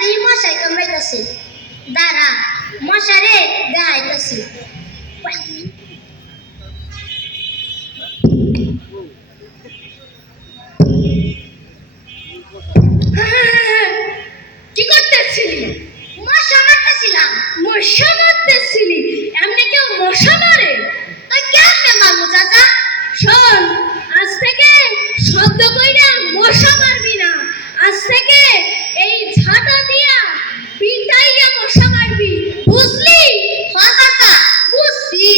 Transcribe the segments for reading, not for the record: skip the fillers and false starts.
দিই মশাই কামড়াইতেছে দাঁড়া মশারে দেখাইতেছি কি করতেছিলি? মশা মারতেছিলাম মশা মারতেছিলি? এমনি কেউ মশা মারে? তুই কেমনে মারবো চাচা শোন, আজ থেকে শব্দ কইরা মশা মারবি না। আজ থেকে এই ঝাঁটা দিয়া পিটাইয়া মশা মারবি, বুঝলি? হ্যাঁ চাচা বুঝছি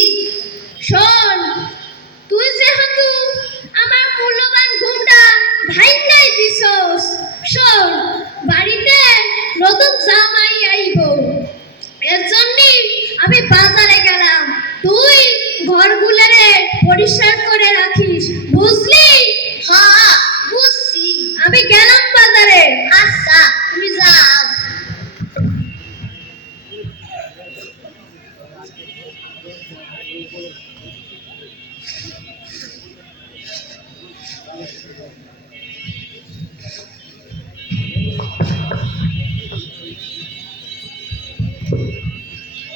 শোন, তুই যেহেতু আমার মূল্যবান ঘুমটা ভাঙাই দিছস, শোন, বাড়িতে নতুন জামাই আইব, এর জন্য আমি বাজারে গেলাম। তুই ঘরগুলোরে পরিষ্কার করে রাখিস, বুঝলি? হ্যাঁ বুঝছি আমি গেলাম বাজারে। আচ্ছা তুমি যাও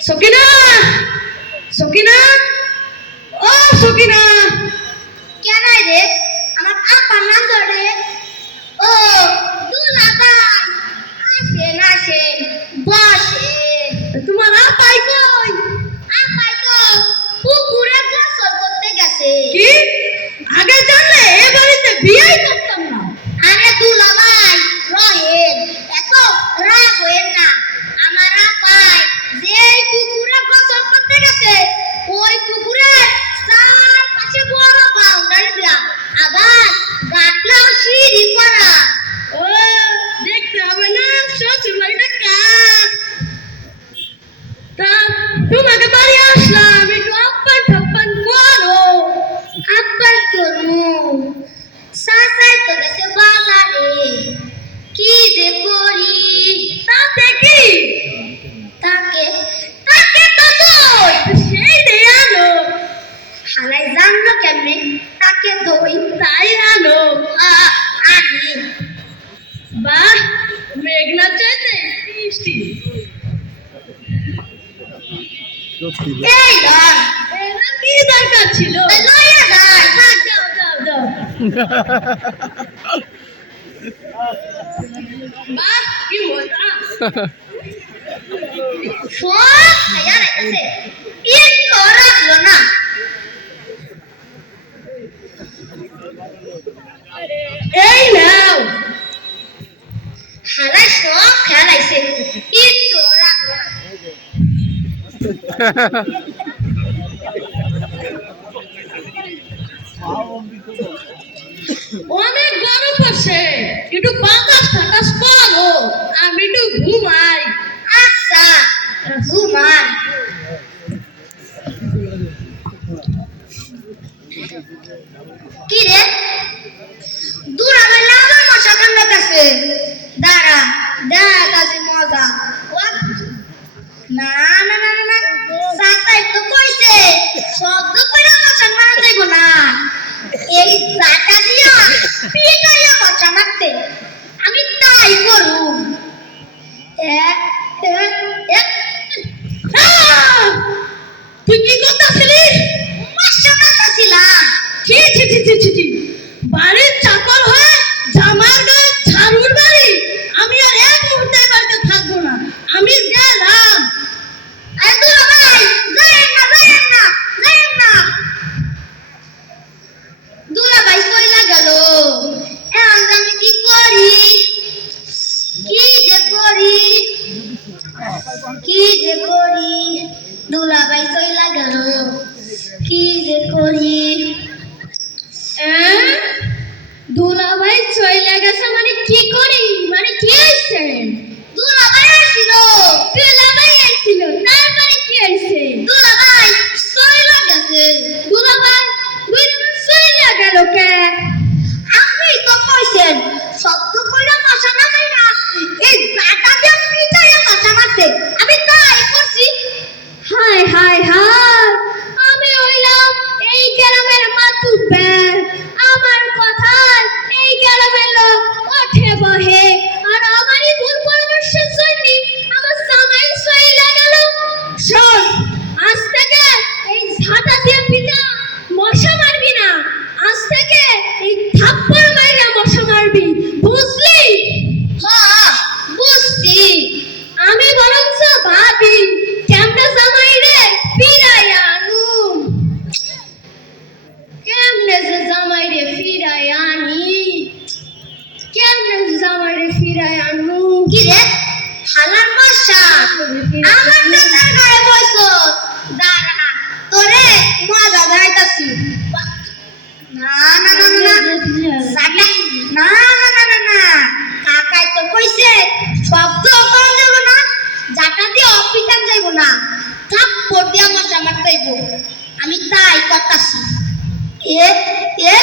সকিনা, সকিনা, ও সকিনা। কেন রে আমার আপার নাম ধরে ও দুলা ভাই আসেন আসেন বসেন তোমার আপাই কই? আপাই তো পুকুরে গোসল করতে গেছে কি? আগে জানলে এ বাড়িতে বিয়েই করতাম না। আরে দুলা ভাই রহেন এত রাগ হয়েন না আমার আপাই যে পুকুরে গোসল করতে গেছে ওই পুকুরে চারপাশে বড় বাউন্ডারি দেয়া আবার গাটলাও সিঁড়ি করা ও, দেখতে হবে না শ্বশুর বাড়িটা কার। তা তোমাকে বাড়ি আসলাম, একটু আপ্পান টাপ্পান করো। আব্বাই করমু সাসাই তো গেছে বাজারে কি যে করি তাতে কি? তাকে তাকে তো দই সেই দে আনো। হালাই জানলো কেমনে তাকে দই তাই আনো। আনি বাহ, মেঘনা চাইতে বৃষ্টি। এই লন এরা কি দরকার ছিল? লইয়া যায় দাও দাও দাও। বাহ, কি মজা। সব খাইয়া রাখছে একটু রাখলো না এই নাও। হালাই সব খেলাইছে একটু রাখলো না অনেক গরম পড়ছে, একটু বাতাস টাতাস করো, আমি একটু ঘুমাই। আচ্ছা ঘুমান কি রে দূরা বেলা আমার মশা কামড়াতেছে দাঁড়া দেখা যে মজা না না না না না সাতাই তো কইছে শব্দ কইরা মশা মারা যাইব না এই জাটা দিয়া পিটাইয়া মশা মারতে আমি তাই করুম এক এক এক তুই কি করতেছিলি? মশা মারতেছিলাম ছি ছি ছি ছি ছি ছি। বাড়ির চাকর হয়ে জামার গায়ে ঝাড়ুর বাড়ি। আমি আর এক মুহূর্তে এই বাড়িতে থাকবো না, আমি গেলাম। আরে দুলা ভাই যাইয়েন না যাইয়েন না যাইয়েন না দুলা ভাই কইলা গেল এখন আমি কি করি কি যে করি কি যে করি দুলা ভাই কইলা গেল কি যে করি দুলাভাই চলে গেছে মানে কি করি? মানে কি হয়েছে? দুলা ভাই আসিল দুলাভাই আসছিল, তারপরে কি হয়েছে? দুলা ভাই কইলা গেছে দুলাভাই চলে গেল কে? আপনি তো কইছেন শব্দ কইরা মশা না মাইরা এই জাটা দিয়ে পিটাইয়া মশা মারতে আমি তাই করছি হায় হায় হায়, আমি হইলাম এই গ্রামের মাতুব্বার, আমার কথায় এই গ্রামের লোক ফিরায় আনু। কি রে হালার মশা আমার চাচার ঘরে বসো দাঁড়া তোরে মজা দেখাইতাছি না না না না সাটা না না না না না কাকাই তো কইছে শব্দ করা যাবে না জাটা দিয়ে অপিটান যাইব না থাপ্পড় দিয়া মশা মারতেইব আমি তাই করতাছি এ এ